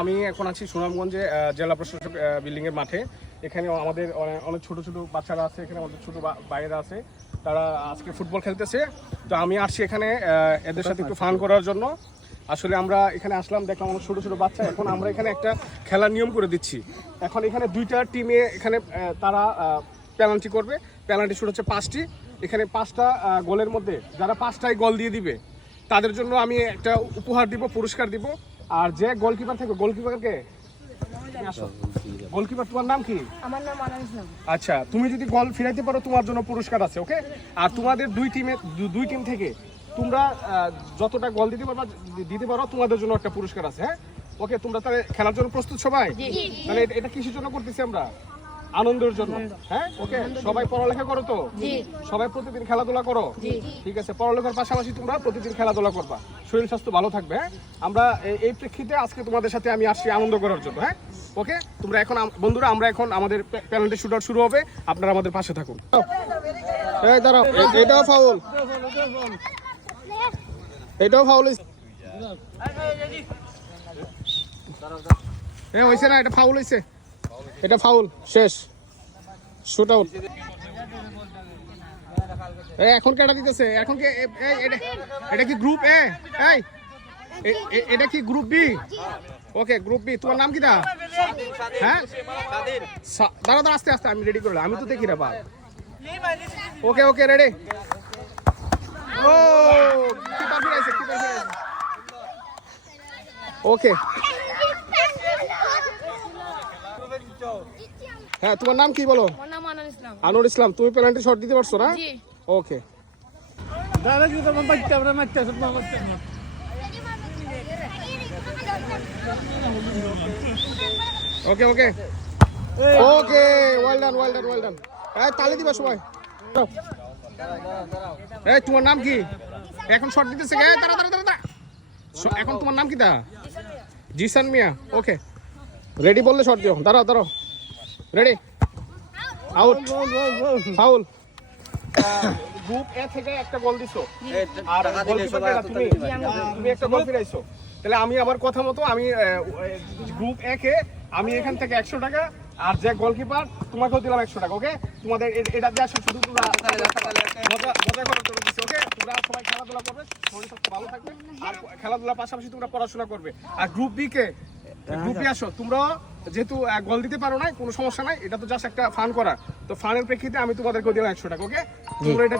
আমি এখন আছি সুনামগঞ্জে জেলা প্রশাসক বিল্ডিং এর মাঠে। এখানে আমাদের অনেক ছোট ছোট বাচ্চারা আছে, এখানে আমাদের ছোট ভাইয়েরা আছে, তারা আজকে ফুটবল খেলতেছে। তো আমি আসছি এখানে এদের সাথে একটু ফান করার জন্য। আসলে আমরা এখানে আসলাম, দেখলাম অনেক ছোট ছোট বাচ্চা। এখন আমরা এখানে একটা খেলার নিয়ম করে দিচ্ছি। এখন এখানে দুইটা টিমে এখানে তারা পেনাল্টি করবে। পেনাল্টি শুট হচ্ছে 5টি। এখানে 5টা গোলের মধ্যে যারা 5টাই গোল দিয়ে দিবে তাদের জন্য আমি একটা উপহার দিব, পুরস্কার দিব। আর যে গোলকিপার থাকবে, গোলকিপারকে গোলকিপার, তোমার নাম কি? আমার নাম আনান ইসলাম। আচ্ছা, তুমি যদি গোল ফিরাইতে পারো তোমার জন্য পুরস্কার আছে, ওকে? আর তোমাদের দুই টিম থেকে তোমরা যতটা গোল দিতে পারো তোমাদের জন্য একটা পুরস্কার আছে, হ্যাঁ? ওকে, তোমরা তাহলে খেলার জন্য প্রস্তুত সবাই? তাহলে এটা কিসের জন্য করতেছি আমরা? আনন্দের জন্য, হ্যাঁ? ওকে, সবাই পড়ালেখা করো তো? সবাই প্রতিদিন খেলাধুলা করো? ঠিক আছে, পড়ালেখার পাশাপাশি তোমরা প্রতিদিন খেলাধুলা করবা, শরীর স্বাস্থ্য ভালো থাকবে, হ্যাঁ? আমরা এই প্রেক্ষিতে আজকে তোমাদের সাথে আমি আসছি আনন্দ করার জন্য, হ্যাঁ? ওকে, তোমরা এখন বন্ধুরা, আমরা এখন আমাদের পেনাল্টি শুট শুরু হবে, আপনারা আমাদের পাশে থাকুন। এই দাঁড়াও, এটাও ফাউল, এটাও ফাউল হয়েছে না? এটা ফাউল হয়েছে, এটা ফাউল, শেষ, শুট আউট। এখন কেটা দিতেছে? এখন কি এটা কি গ্রুপ এ? এটা কি গ্রুপ বি? ওকে, গ্রুপ বি। তোমার নাম কি দা? হ্যাঁ, দাঁড়া দাঁড়া, আস্তে আস্তে, আমি রেডি করলাম, আমি তো দেখি না বা। ওকে ওকে, রেডি। ও কিপার ফিরাইছে, কিপার ফিরাইছে। ওকে, হ্যাঁ, তোমার নাম কি বলো? আমার নাম আনান ইসলাম। আনোয়ার ইসলাম। তুমি পেনাল্টি শট দিতে পারছো না? জি। Okay, okay okay okay, well done, well done, well done. এই তালি দিবা সবাই। এই তোমার নাম কি? এখন শট দিতেছে কে? দাঁড়া দাঁড়া দাঁড়া, এখন তোমার নাম কি দা? জিসান মিয়া। ওকে, রেডি বললে শট দিও। দাঁড়াও দাঁড়াও, রেডি, আউট, ফাউল। গ্রুপ এ থেকে একটা গোল দিছো, আর গোলকিপার তুমি একটা গোল ফিরাইছো। তাহলে আমি আমার কথা মতো আমি গ্রুপ এ কে আমি এখান থেকে 100 টাকা, আর যে গোলকিপার তোমাকেও দিলাম 100 টাকা। ওকে, তোমাদের এটা দিয়ে আসলে শুধু তোমরা মজা করার জন্য দিচ্ছি। ওকে, তোমরা সবাই খেলাধুলা করবে, শরীর স্বাস্থ্য ভালো থাকবে, আর খেলাধুলার পাশাপাশি তোমরা পড়াশোনা করবে। আর গ্রুপ বি কে, গ্রুপে আসো তোমরা, যেহেতু গোল দিতে পারো না, কোনো সমস্যা নাই, এটা তো জাস্ট একটা ফান করা। তো ফানের প্রেক্ষিতে আমি তোমাদেরকে দিলাম 100 টাকা। ওকে, তোমরা এটা